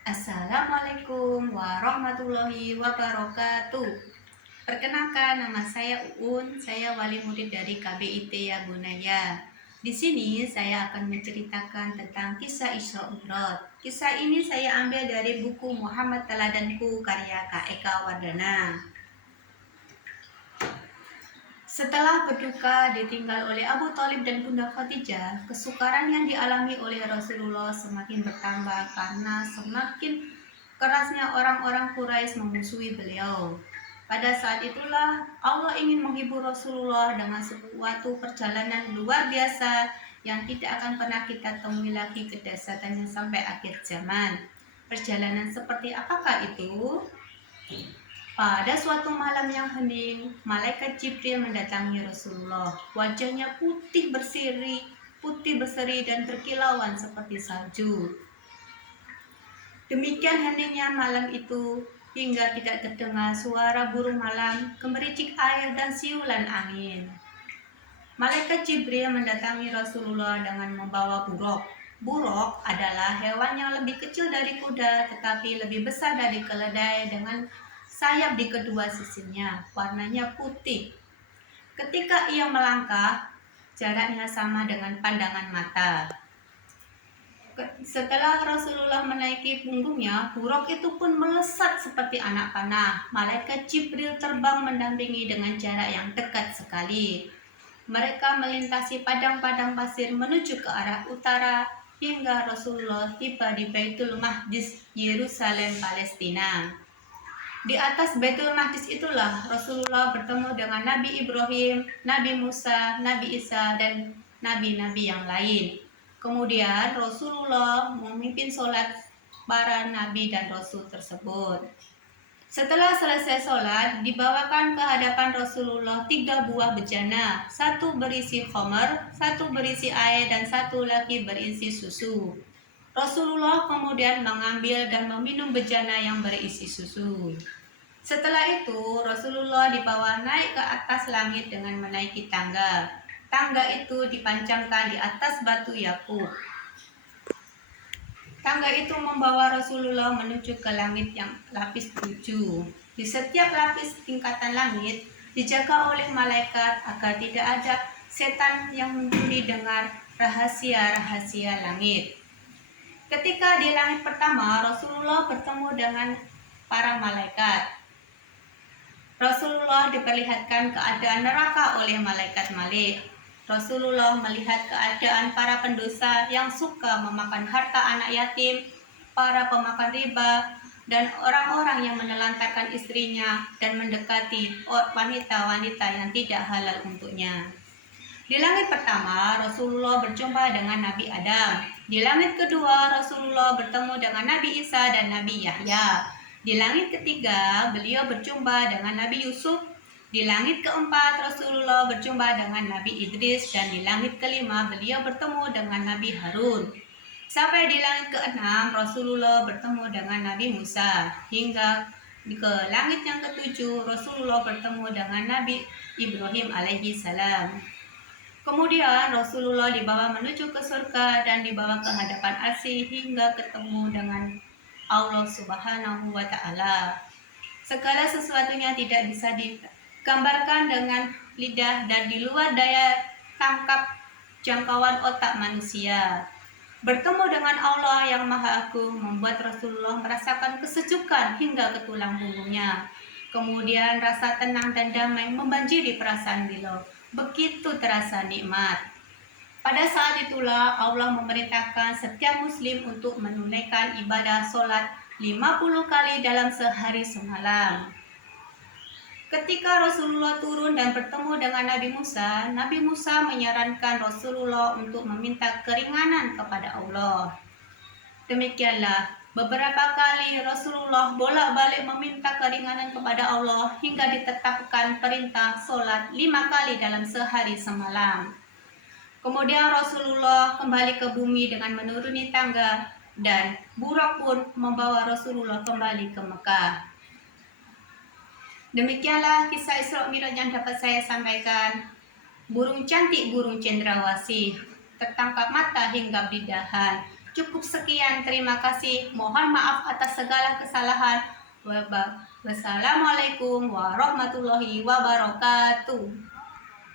Assalamualaikum warahmatullahi wabarakatuh. Perkenalkan, nama saya Uun. Saya wali murid dari KBIT Ya Bunaya. Di sini saya akan menceritakan tentang kisah Isra Mi'raj. Kisah ini saya ambil dari buku Muhammad Teladanku karya Kak Eka Wardana. Setelah berduka ditinggal oleh Abu Thalib dan Bunda Khadijah, kesukaran yang dialami oleh Rasulullah semakin bertambah karena semakin kerasnya orang-orang Quraisy memusuhi beliau. Pada saat itulah Allah ingin menghibur Rasulullah dengan suatu perjalanan luar biasa yang tidak akan pernah kita temui lagi kedahsyatannya sampai akhir zaman. Perjalanan seperti apakah itu? Pada suatu malam yang hening, malaikat Jibril mendatangi Rasulullah. Wajahnya putih berseri dan berkilauan seperti salju. Demikian heningnya malam itu hingga tidak terdengar suara burung malam, gemericik air dan siulan angin. Malaikat Jibril mendatangi Rasulullah dengan membawa buruk. Buruk adalah hewan yang lebih kecil dari kuda tetapi lebih besar dari keledai dengan sayap di kedua sisinya, warnanya putih. Ketika ia melangkah, jaraknya sama dengan pandangan mata. Setelah Rasulullah menaiki punggungnya, buruk itu pun melesat seperti anak panah. Malaikat Jibril terbang mendampingi dengan jarak yang dekat sekali. Mereka melintasi padang-padang pasir menuju ke arah utara hingga Rasulullah tiba di Baitul Maqdis, Yerusalem, Palestina. Di atas Baitul Maqdis itulah Rasulullah bertemu dengan Nabi Ibrahim, Nabi Musa, Nabi Isa, dan nabi-nabi yang lain. Kemudian Rasulullah memimpin sholat para nabi dan rasul tersebut. Setelah selesai sholat, dibawakan ke hadapan Rasulullah 3 buah bejana, satu berisi khamar, satu berisi air, dan satu lagi berisi susu. Rasulullah kemudian mengambil dan meminum bejana yang berisi susu. Setelah itu, Rasulullah dibawa naik ke atas langit dengan menaiki tangga. Tangga itu dipancangkan di atas batu yakut. Tangga itu membawa Rasulullah menuju ke langit yang lapis 7. Di setiap lapis tingkatan langit dijaga oleh malaikat agar tidak ada setan yang mencuri dengar rahasia-rahasia langit. Ketika di langit pertama, Rasulullah bertemu dengan para malaikat. Rasulullah diperlihatkan keadaan neraka oleh malaikat Malik. Rasulullah melihat keadaan para pendosa yang suka memakan harta anak yatim, para pemakan riba, dan orang-orang yang menelantarkan istrinya dan mendekati wanita-wanita yang tidak halal untuknya. Di langit pertama, Rasulullah berjumpa dengan Nabi Adam. Di langit kedua, Rasulullah bertemu dengan Nabi Isa dan Nabi Yahya. Di langit ketiga, beliau berjumpa dengan Nabi Yusuf. Di langit keempat, Rasulullah berjumpa dengan Nabi Idris. Dan di langit kelima, beliau bertemu dengan Nabi Harun. Sampai di langit keenam, Rasulullah bertemu dengan Nabi Musa. Hingga ke langit yang ketujuh, Rasulullah bertemu dengan Nabi Ibrahim alaihi salam. Kemudian Rasulullah dibawa menuju ke surga dan dibawa ke hadapan Arsy hingga ketemu dengan Allah Subhanahu wa Ta'ala. Segala sesuatunya tidak bisa digambarkan dengan lidah dan di luar daya tangkap jangkauan otak manusia. Bertemu dengan Allah yang Maha Agung membuat Rasulullah merasakan kesejukan hingga ke tulang punggungnya. Kemudian rasa tenang dan damai membanjiri perasaan beliau. Begitu terasa nikmat. Pada saat itulah Allah memerintahkan setiap muslim untuk menunaikan ibadah sholat 50 kali dalam sehari semalam. Ketika Rasulullah turun dan bertemu dengan Nabi Musa menyarankan Rasulullah untuk meminta keringanan kepada Allah. Demikianlah, beberapa kali Rasulullah bolak-balik meminta keringanan kepada Allah hingga ditetapkan perintah sholat 5 kali dalam sehari semalam. Kemudian Rasulullah kembali ke bumi dengan menuruni tangga dan burak pun membawa Rasulullah kembali ke Mekah. Demikianlah kisah Isra Mi'raj yang dapat saya sampaikan. Burung cantik, burung cendrawasih, tertangkap mata hingga bidahan. Cukup sekian, terima kasih. Mohon maaf atas segala kesalahan. Wassalamualaikum warahmatullahi wabarakatuh.